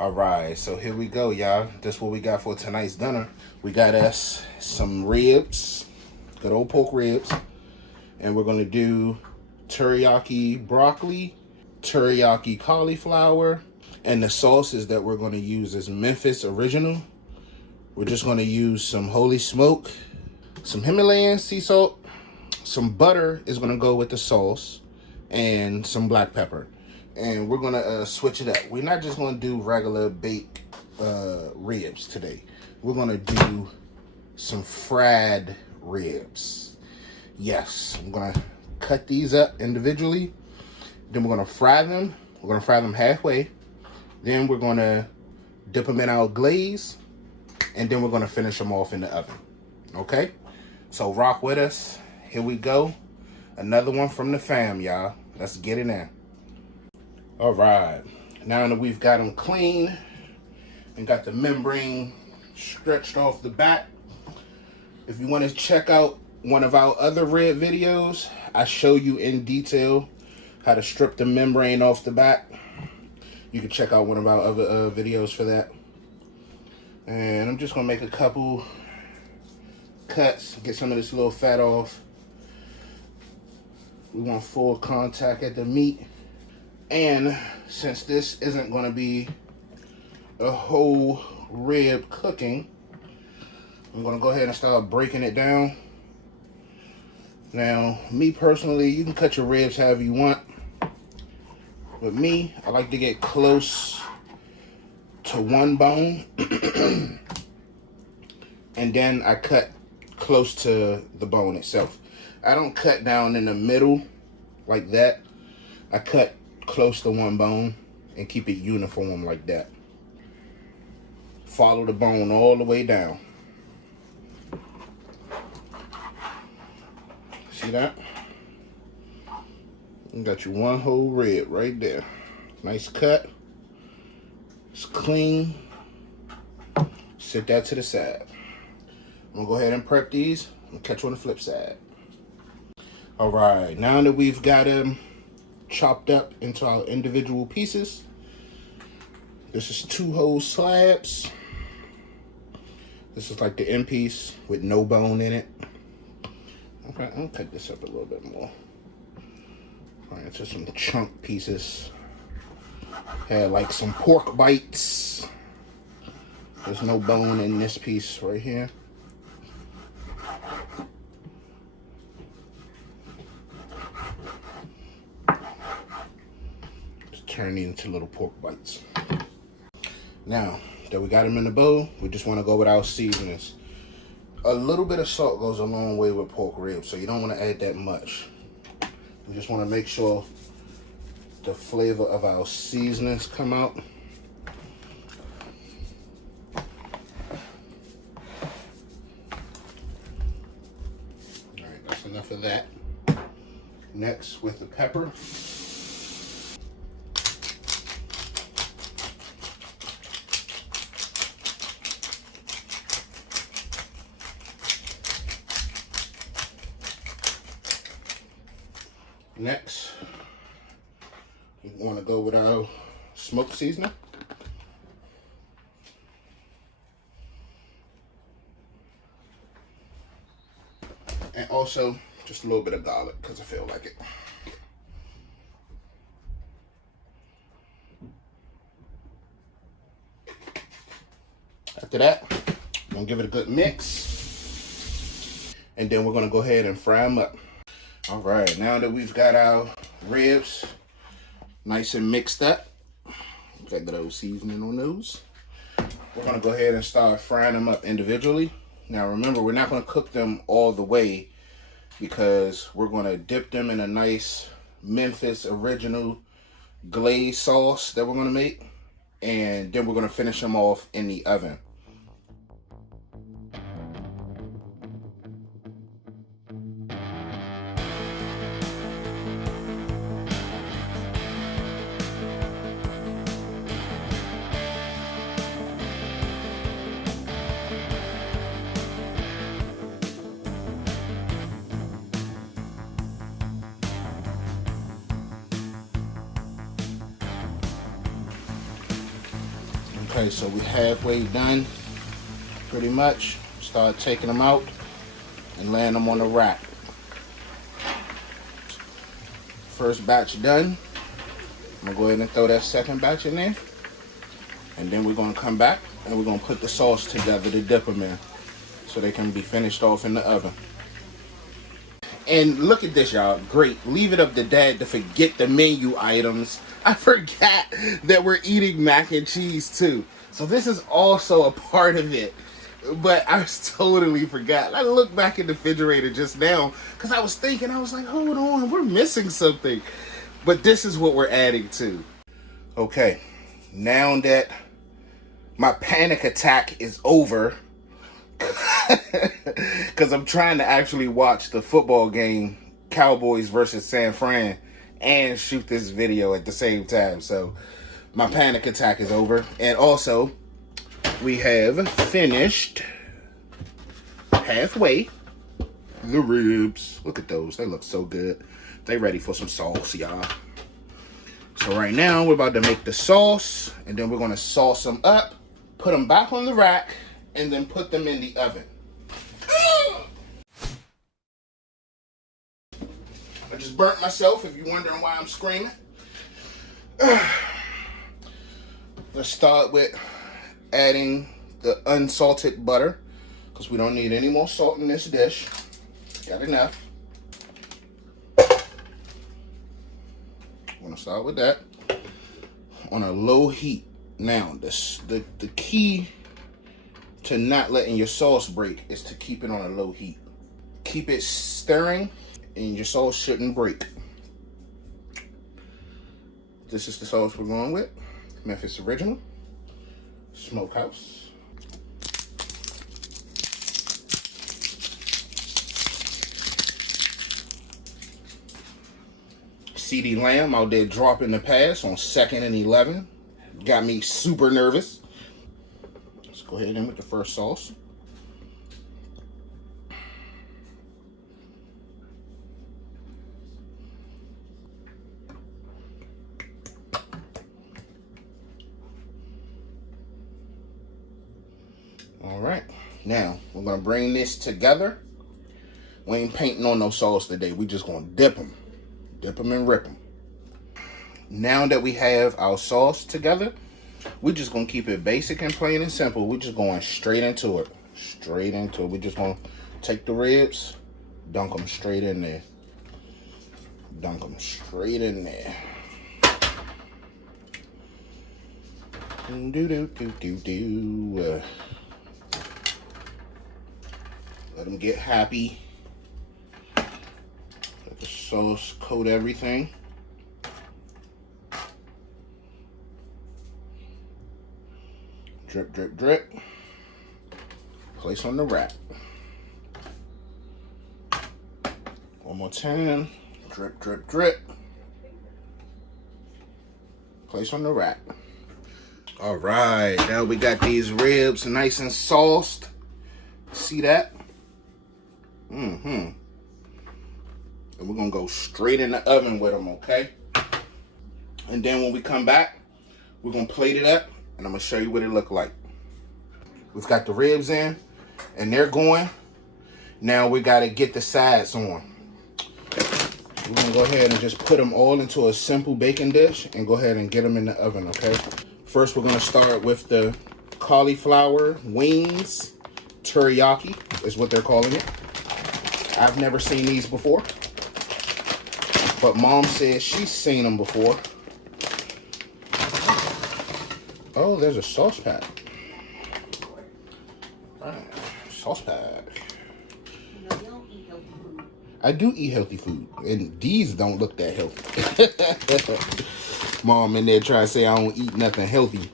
All right, so here we go, y'all. That's what we got for tonight's dinner. We got us some ribs, good old pork ribs, and we're gonna do teriyaki broccoli, teriyaki cauliflower, and the sauces that we're gonna use is Memphis Original. We're just gonna use some holy smoke, some Himalayan sea salt, some butter is gonna go with the sauce, and some black pepper. And we're gonna switch it up. We're not just gonna do regular baked ribs today. We're gonna do some fried ribs. Yes, I'm gonna cut these up individually. Then we're gonna fry them. We're gonna fry them halfway. Then we're gonna dip them in our glaze. And then we're gonna finish them off in the oven. Okay? So rock with us. Here we go. Another one from the Pham, y'all. Let's get it in. All right, now that we've got them clean and got the membrane stretched off the back, if you want to check out one of our other rib videos, I show you in detail how to strip the membrane off the back. You can check out one of our other videos for that. And I'm just gonna make a couple cuts, get some of this little fat off. We want full contact at the meat. And since this isn't going to be a whole rib cooking, I'm going to go ahead and start breaking it down. Now, me personally, you can cut your ribs however you want. But me, I like to get close to one bone. And then I cut close to the bone itself. I don't cut down in the middle like that. I cut close to one bone and keep it uniform like that. Follow the bone all the way down. See that? You got your one whole rib right there. Nice cut. It's clean. Set that to the side. I'm gonna go ahead and prep these. I'm gonna catch you on the flip side. All right, now that we've got them chopped up into our individual pieces, this is 2 whole slabs. This is like the end piece with no bone in it. Okay, I'm gonna cut this up a little bit more. All right, so some chunk pieces. Had like some pork bites. There's no bone in this piece right here. Turn these into little pork bites. Now that we got them in the bowl, we just want to go with our seasonings. A little bit of salt goes a long way with pork ribs, so you don't want to add that much. We just want to make sure the flavor of our seasonings come out. All right, that's enough of that. Next, with the pepper. Next, we want to go with our smoked seasoning. And also, just a little bit of garlic, because I feel like it. After that, I'm going to give it a good mix. And then we're going to go ahead and fry them up. All right, now that we've got our ribs nice and mixed up, got good old seasoning on those, we're gonna go ahead and start frying them up individually. Now remember, we're not gonna cook them all the way because we're gonna dip them in a nice Memphis Original glaze sauce that we're gonna make, and then we're gonna finish them off in the oven. Okay, so we're halfway done, pretty much. Start taking them out and laying them on the rack. First batch done. I'm gonna go ahead and throw that second batch in there. And then we're gonna come back and we're gonna put the sauce together to dip them in so they can be finished off in the oven. And look at this, y'all. Great. Leave it up to Dad to forget the menu items. I forgot that we're eating mac and cheese too. So this is also a part of it. But I totally forgot. I looked back in the refrigerator just now because I was thinking, I was like, hold on, we're missing something. But this is what we're adding to. Okay, now that my panic attack is over, because I'm trying to actually watch the football game, Cowboys versus San Fran, and shoot this video at the same time. So my panic attack is over. And also, we have finished halfway the ribs. Look at those. They look so good. They ready for some sauce, y'all. So right now, we're about to make the sauce, and then we're going to sauce them up, put them back on the rack, and then put them in the oven. I just burnt myself, if you're wondering why I'm screaming. Let's start with adding the unsalted butter, because we don't need any more salt in this dish. Got enough. I'm gonna start with that on a low heat. Now, the key to not letting your sauce break is to keep it on a low heat. Keep it stirring and your sauce shouldn't break. This is the sauce we're going with. Memphis Original, Smokehouse. CD Lamb out there dropping the pass on 2nd and 11. Got me super nervous. Let's go ahead in with the first sauce. All right, now we're gonna bring this together. We ain't painting on no sauce today. We just gonna dip them. Dip them and rip them. Now that we have our sauce together, we're just gonna keep it basic and plain and simple. We're just going straight into it. Straight into it. We're just gonna take the ribs, dunk them straight in there. Dunk them straight in there. Do-do-do-do-do. Let them get happy. Let the sauce coat everything. Drip, drip, drip. Place on the rack. One more time. Drip, drip, drip. Place on the rack. All right, now we got these ribs nice and sauced. See that? And we're gonna go straight in the oven with them, okay? And then when we come back, we're gonna plate it up and I'm gonna show you what it look like. We've got the ribs in and they're going. Now we gotta get the sides on. We're gonna go ahead and just put them all into a simple baking dish and go ahead and get them in the oven, okay? First, we're gonna start with the cauliflower wings. Teriyaki is what they're calling it. I've never seen these before, but Mom says she's seen them before. Oh, there's a sauce pack. All right, sauce pack. I do eat healthy food, and these don't look that healthy. Mom in there trying to say I don't eat nothing healthy,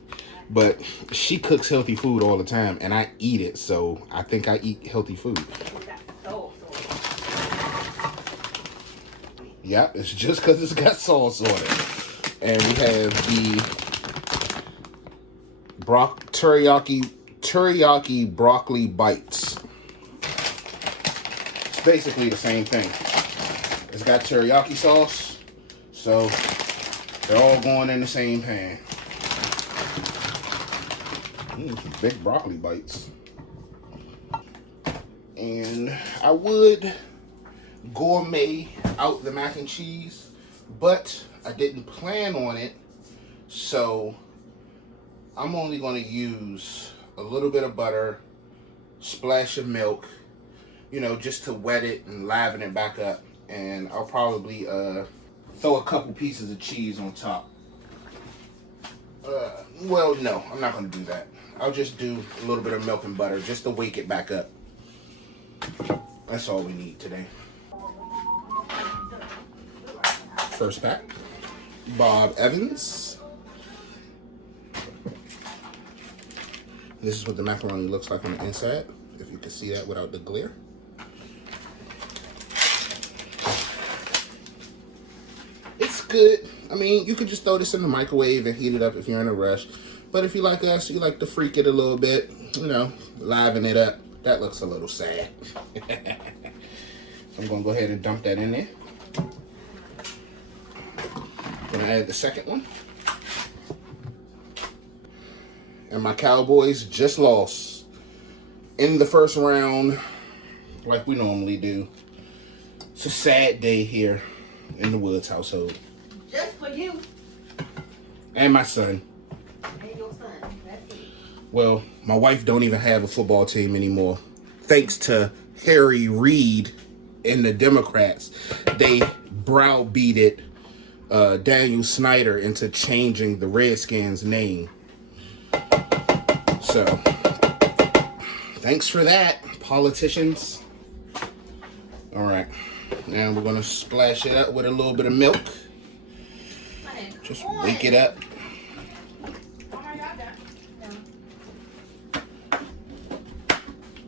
but she cooks healthy food all the time, and I eat it, so I think I eat healthy food. Yeah, it's just because it's got sauce on it. And we have the teriyaki broccoli bites. It's basically the same thing. It's got teriyaki sauce, so they're all going in the same pan. Some big broccoli bites. And I would gourmet out the mac and cheese, but I didn't plan on it, so I'm only going to use a little bit of butter, splash of milk, you know, just to wet it and liven it back up. And I'll probably throw a couple pieces of cheese on top. Well, no, I'm not going to do that. I'll just do a little bit of milk and butter just to wake it back up. That's all we need today. First pack, Bob Evans. This is what the macaroni looks like on the inside, if you can see that without the glare. It's good. I mean, you could just throw this in the microwave and heat it up if you're in a rush. But if you like us, you like to freak it a little bit, you know, liven it up. That looks a little sad. I'm gonna go ahead and dump that in there. Gonna add the second one. And my Cowboys just lost in the first round, like we normally do. It's a sad day here in the Woods household. Just for you. And my son. And your son. That's it. Well, my wife don't even have a football team anymore. Thanks to Harry Reid and the Democrats. They browbeated Daniel Snyder into changing the Redskins' name. So, thanks for that, politicians. All right, now we're gonna splash it up with a little bit of milk. Just wake it up.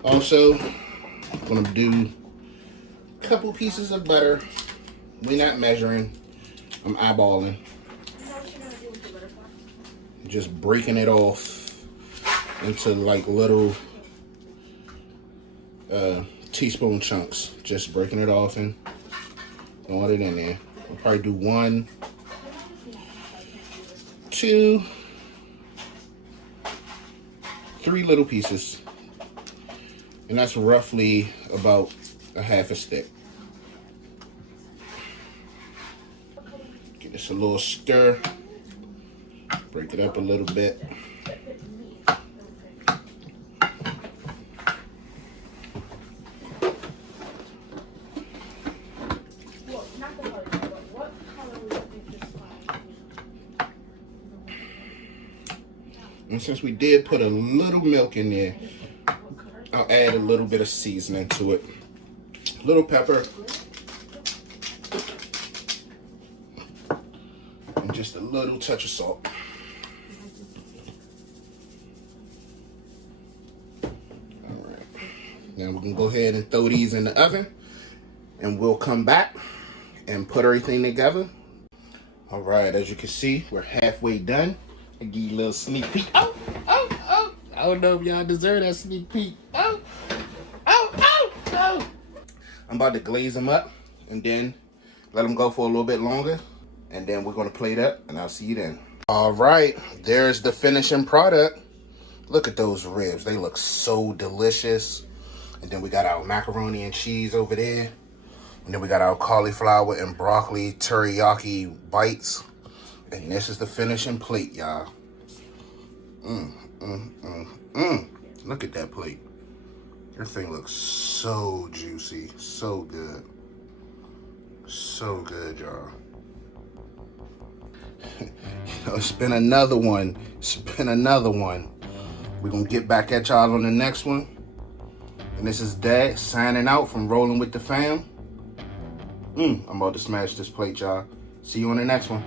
Also, I'm gonna do a couple pieces of butter. We're not measuring, I'm eyeballing. Just breaking it off into like little teaspoon chunks. Just breaking it off and throwing it in there. I'll probably do 1, 2, 3 little pieces. And that's roughly about a half a stick. Give this a little stir. Break it up a little bit. And since we did put a little milk in there, I'll add a little bit of seasoning to it. A little pepper. And just a little touch of salt. Alright. Now we can go ahead and throw these in the oven. And we'll come back and put everything together. Alright, as you can see, we're halfway done. I'll give you a little sneak peek. Oh, oh, oh. I don't know if y'all deserve that sneak peek. Oh, oh, oh, oh. I'm about to glaze them up and then let them go for a little bit longer. And then we're going to plate up and I'll see you then. All right, there's the finishing product. Look at those ribs. They look so delicious. And then we got our macaroni and cheese over there. And then we got our cauliflower and broccoli teriyaki bites. And this is the finishing plate, y'all. Look at that plate. This thing looks so juicy. So good. So good, y'all. It's been another one. It's been another one. We're going to get back at y'all on the next one. And this is Dad signing out from Rolling with the Fam. I'm about to smash this plate, y'all. See you on the next one.